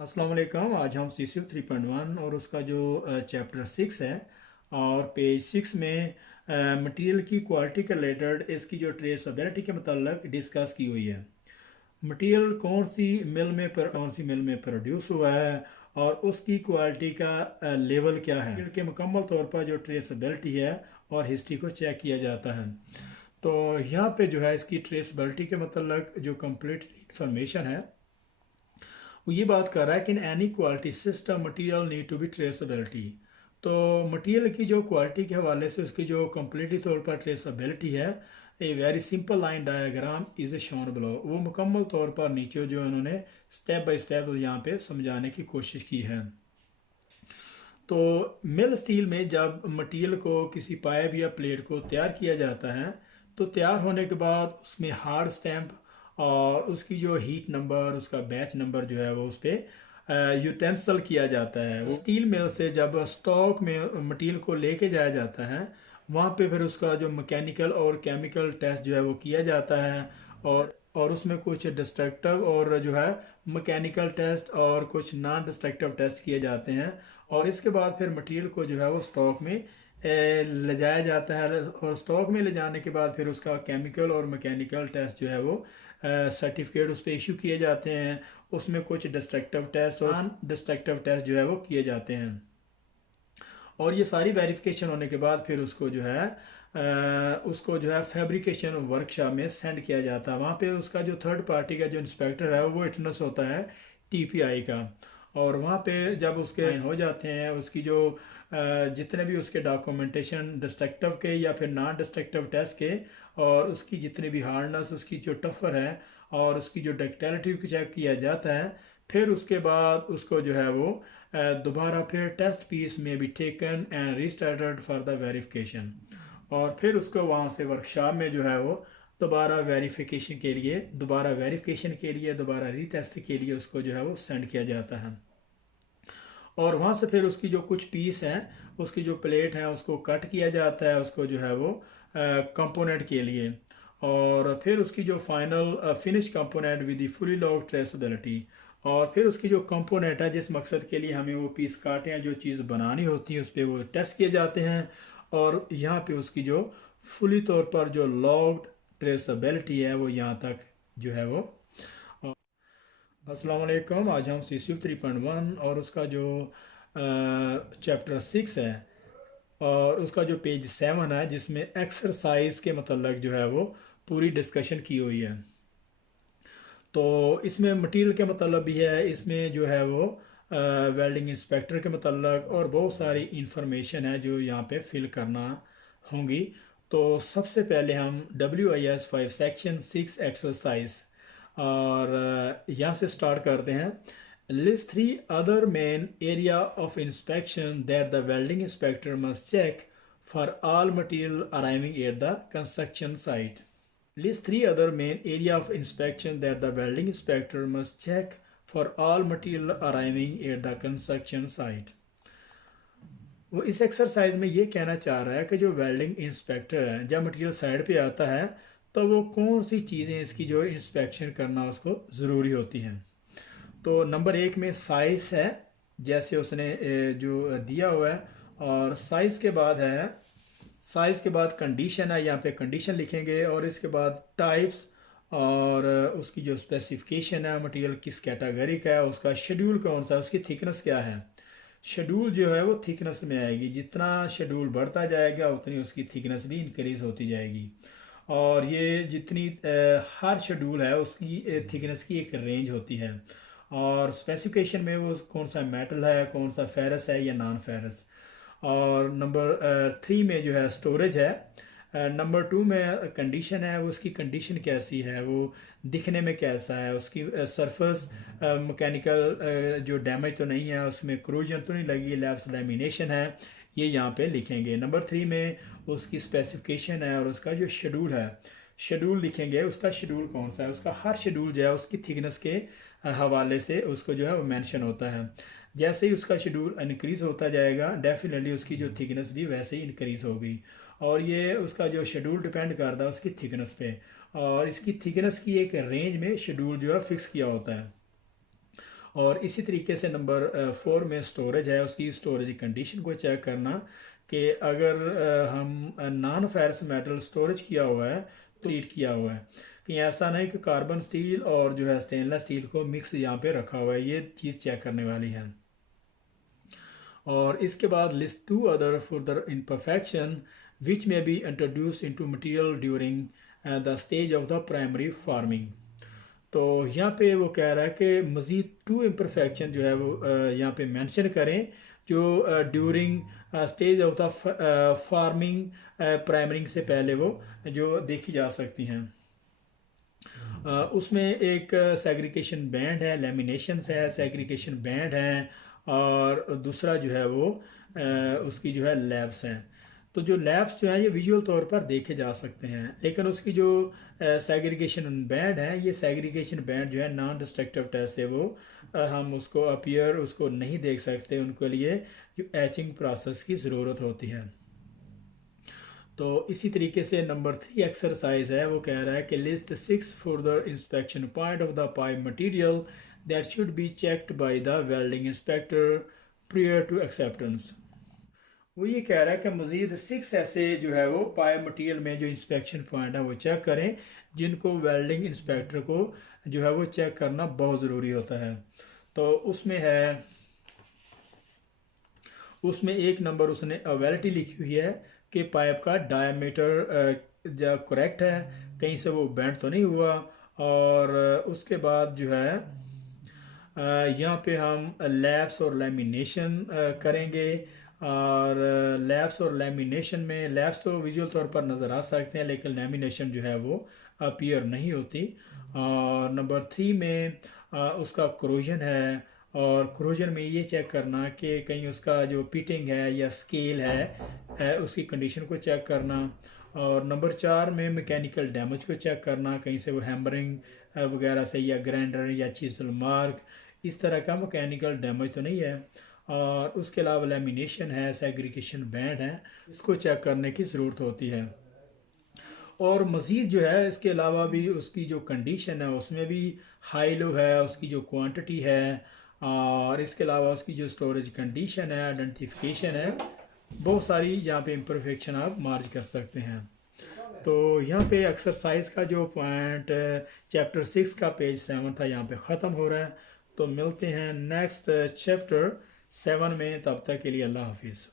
अस्सलाम वालेकुम। आज हम CCF 3.1 और उसका जो चैप्टर 6 है और पेज 6 में मटेरियल की क्वालिटी के रिलेटेड इसकी जो ट्रेसबिलिटी के मतलब डिस्कस की हुई है। मटेरियल कौन सी मिल में प्रोड्यूस हुआ है और उसकी क्वालिटी का लेवल क्या है। मटेरियल के मुकम्मल तौर पर जो ट्रेसबिलिटी है और हिस्ट्री को चेक किया जाता है। तो यहाँ पे जो है इसकी ट्रेसबिलिटी के मतलब जो कंप्लीट इंफॉर्मेशन है वो ये बात कर रहा है कि in any quality system material need to be traceability. तो मटेरियल की जो क्वालिटी के हवाले से उसकी जो कम्प्लीटली तौर पर ट्रेसेबिलिटी है, a very simple line diagram is shown below. वो मुकम्मल तौर पर नीचे जो उन्होंने स्टेप बाय स्टेप यहाँ पे समझाने की कोशिश की है। तो मिल स्टील में जब मटेरियल को किसी पाइप या प्लेट को तैयार किया जाता है तो तैयार होने के बाद उसमें हार्ड स्टैंप और उसकी जो हीट नंबर उसका बैच नंबर जो है वो उस पर यूटेंसल किया जाता है। स्टील मिल से जब स्टॉक में मटेरियल को लेके जाया जाता है वहाँ पे फिर उसका जो मैकेनिकल और केमिकल टेस्ट जो है वो किया जाता है और उसमें कुछ डिस्ट्रक्टिव और जो है मैकेनिकल टेस्ट और कुछ नॉन डिस्ट्रक्टिव टेस्ट किए जाते हैं। और इसके बाद फिर मटेरियल को जो है वो स्टॉक में ले जाया जाता है और स्टॉक में ले जाने के बाद फिर उसका केमिकल और मैकेनिकल टेस्ट जो है वो सर्टिफिकेट उस पर इशू किए जाते हैं। उसमें कुछ डिस्ट्रक्टिव टेस्ट और नॉन डिस्ट्रक्टिव टेस्ट जो है वो किए जाते हैं और ये सारी वेरिफिकेशन होने के बाद फिर उसको जो है फैब्रिकेशन वर्कशॉप में सेंड किया जाता है। वहाँ पे उसका जो थर्ड पार्टी का जो इंस्पेक्टर है वो विटनेस होता है TPI का। और वहाँ पे जब उसके हो जाते हैं उसकी जो जितने भी उसके डॉक्यूमेंटेशन डिस्ट्रक्टिव के या फिर नॉन डिस्ट्रक्टिव टेस्ट के और उसकी जितनी भी हार्डनेस उसकी जो टफर है और उसकी जो डक्टिलिटी को चेक किया जाता है। फिर उसके बाद उसको जो है वो दोबारा फिर टेस्ट पीस में भी taken and restarted for the verification और फिर उसको वहाँ से वर्कशॉप में जो है वो दोबारा वेरिफिकेशन के लिए दोबारा रीटेस्ट के लिए उसको जो है वो सेंड किया जाता है। और वहाँ से फिर उसकी जो कुछ पीस हैं उसकी जो प्लेट है उसको कट किया जाता है उसको जो है वो कंपोनेंट के लिए और फिर उसकी जो final finish component with the fully lock traceability और फिर उसकी जो कंपोनेंट है जिस मकसद के लिए हमें वो पीस काटे हैं जो चीज़ बनानी होती है उस पर वो टेस्ट किए जाते हैं और यहाँ पे उसकी जो फुली तौर पर जो लॉग्ड ट्रेसेबिलिटी है वो यहाँ तक जो है वो। अस्सलाम वालेकुम। आज हम CCF 3.1 और उसका जो चैप्टर 6 है और उसका जो पेज 7 है जिसमें एक्सरसाइज के मतलब जो है वो पूरी डिस्कशन की हुई है। तो इसमें मटेरियल के मतलब भी है, इसमें जो है वो वेल्डिंग इंस्पेक्टर के मतलब और बहुत सारी इंफॉर्मेशन है जो यहाँ पे फिल करना होंगी। तो सबसे पहले हम WIS 5 सेक्शन 6 एक्सरसाइज और यहाँ से स्टार्ट करते हैं। List 3 other main area of inspection that the welding inspector must check for all material arriving at the construction site. List 3 other main area of inspection that the welding inspector must check for all material arriving at the construction site। वो इस exercise में ये कहना चाह रहा है कि जो वेल्डिंग इंस्पेक्टर है जब मटेरियल साइड पे आता है तो वो कौन सी चीज़ें इसकी जो इंस्पेक्शन करना उसको ज़रूरी होती हैं। तो नंबर 1 में साइज़ है जैसे उसने जो दिया हुआ है और साइज़ के बाद कंडीशन है, यहाँ पे कंडीशन लिखेंगे और इसके बाद टाइप्स और उसकी जो स्पेसिफिकेशन है मटेरियल किस कैटेगरी का है, उसका शेड्यूल कौन सा है, उसकी थिकनेस क्या है। शेड्यूल जो है वो थिकनेस में आएगी, जितना शेड्यूल बढ़ता जाएगा उतनी उसकी थिकनेस भी इंक्रीज होती जाएगी। और ये जितनी हर शेड्यूल है उसकी थिकनेस की एक रेंज होती है और स्पेसिफिकेशन में वो कौन सा मेटल है, कौन सा फेरस है या नॉन फेरस। और नंबर 3 में जो है स्टोरेज है। नंबर 2 में कंडीशन है, वो उसकी कंडीशन कैसी है, वो दिखने में कैसा है, उसकी सरफेस मैकेनिकल जो डैमेज तो नहीं है, उसमें क्रोजन तो नहीं लगी, लैप्स लैमिनेशन है, ये यहाँ पे लिखेंगे। नंबर 3 में उसकी स्पेसिफिकेशन है और उसका जो शेड्यूल लिखेंगे, उसका शेड्यूल कौन सा है, उसका हर शेड्यूल जो है उसकी थिकनेस के हवाले से उसको जो है वो मेंशन होता है। जैसे ही उसका शेड्यूल इंक्रीज़ होता जाएगा डेफिनेटली उसकी जो थिकनेस भी वैसे ही इंक्रीज़ होगी और ये उसका जो शेड्यूल डिपेंड करता है उसकी थिकनेस पे और इसकी थिकनेस की एक रेंज में शेड्यूल जो है फिक्स किया होता है। और इसी तरीके से नंबर 4 में स्टोरेज है, उसकी स्टोरेज कंडीशन को चेक करना कि अगर हम नॉन फेरस मेटल स्टोरेज किया हुआ है तो हीट किया हुआ है, कहीं ऐसा नहीं कि कार्बन स्टील और जो है स्टेनलेस स्टील को मिक्स यहाँ पे रखा हुआ है, ये चीज़ चेक करने वाली है। और इसके बाद list to other further imperfection which may be introduce into material during the stage of the primary farming. तो यहाँ पे वो कह रहा है कि मज़ीद 2 इम्परफेक्शन जो है वो यहाँ पे मेंशन करें जो during stage of the farming प्राइमरिंग से पहले वो जो देखी जा सकती हैं। उसमें एक सेग्रीगेशन बैंड है, लेमिनेशंस है, सेग्रीगेशन बैंड है, और दूसरा जो है वो उसकी जो है लैब्स हैं। तो जो लैब्स जो हैं ये विजुअल तौर पर देखे जा सकते हैं, लेकिन उसकी जो सेग्रीगेशन बैंड है, ये सेग्रीगेशन बैंड जो है नॉन डिस्ट्रक्टिव टेस्ट है, वो हम उसको अपीयर उसको नहीं देख सकते, उनके लिए जो एचिंग प्रोसेस की ज़रूरत होती है। तो इसी तरीके से नंबर 3 एक्सरसाइज है, वो कह रहा है कि list 6 further inspection point of the pipe material that should be checked by the welding inspector prior to acceptance. वो ये कह रहा है कि मज़ीद 6 ऐसे जो है वो पाइप मटेरियल में जो इंस्पेक्शन पॉइंट है वो चेक करें, जिनको वेल्डिंग इंस्पेक्टर को जो है वो चेक करना बहुत ज़रूरी होता है। तो उसमें एक नंबर उसने अवेलिटी लिखी हुई है कि पाइप का डायमीटर जो करेक्ट है, कहीं से वो बेंड तो नहीं हुआ। और उसके बाद जो है यहाँ पे हम लैप्स और लैमिनेशन करेंगे। और लैप्स और लैमिनेशन में लैप्स तो विजुअल तौर पर नज़र आ सकते हैं, लेकिन लैमिनेशन जो है वो अपीयर नहीं होती। और नंबर 3 में उसका क्रोजन है, और क्रोजन में ये चेक करना कि कहीं उसका जो पिटिंग है या स्केल है उसकी कंडीशन को चेक करना। और नंबर 4 में मैकेनिकल डैमेज को चेक करना, कहीं से वो हैमरिंग वगैरह से या ग्राइंडर या चीज़ल मार्क इस तरह का मैकेनिकल डैमेज तो नहीं है। और उसके अलावा लेमिनेशन है, सेग्रीगेशन बैंड है, इसको चेक करने की ज़रूरत होती है। और मज़ीद जो है इसके अलावा भी उसकी जो कंडीशन है उसमें भी हाई लो है, उसकी जो क्वांटिटी है, और इसके अलावा उसकी जो स्टोरेज कंडीशन है, आइडेंटिफिकेशन है, बहुत सारी यहाँ पे इम्परफेक्शन आप मार्ज कर सकते हैं। तो यहाँ पे एक्सरसाइज का जो पॉइंट चैप्टर 6 का पेज 7 था यहाँ पे ख़त्म हो रहा है। तो मिलते हैं नेक्स्ट चैप्टर 7 में, तब तक के लिए अल्लाह हाफिज़।